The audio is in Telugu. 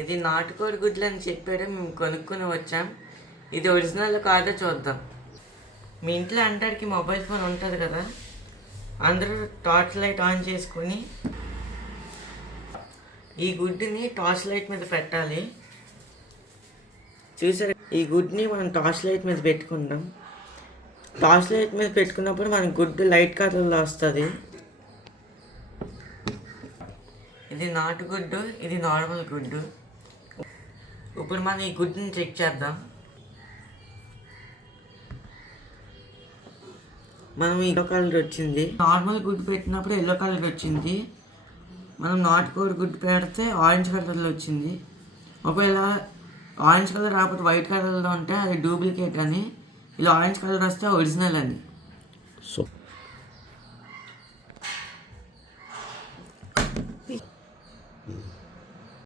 ఇది నాటుకోడి గుడ్లు అని చెప్పాడు, మేము కొనుక్కొని వచ్చాం. ఇది ఒరిజినల్ కాదో చూద్దాం. మీ ఇంట్లో అందరికి మొబైల్ ఫోన్ ఉంటుంది కదా, అందరూ టార్చ్ లైట్ ఆన్ చేసుకొని ఈ గుడ్డుని టార్చ్ లైట్ మీద పెట్టాలి. చూసారు, ఈ గుడ్ని మనం టార్చ్ లైట్ మీద పెట్టుకుందాం. టార్చ్ లైట్ మీద పెట్టుకున్నప్పుడు మన గుడ్డు లైట్ కలర్లో వస్తుంది. ఇది నాటుగుడ్డు, ఇది నార్మల్ గుడ్డు. ఇప్పుడు మనం ఈ గుడ్డుని చెక్ చేద్దాం. మనం ఎల్లో కలర్ వచ్చింది. నార్మల్ గుడ్డు పెట్టినప్పుడు ఎల్లో కలర్ వచ్చింది. మనం నాటుకోడి గుడ్డు పెడితే ఆరెంజ్ కలర్లో వచ్చింది. ఒకవేళ ఆరెంజ్ కలర్ రాకపోతే వైట్ కలర్లో ఉంటే అది డూప్లికేట్ అని, ఇలా ఆరెంజ్ కలర్ వస్తే ఒరిజినల్ అని. సో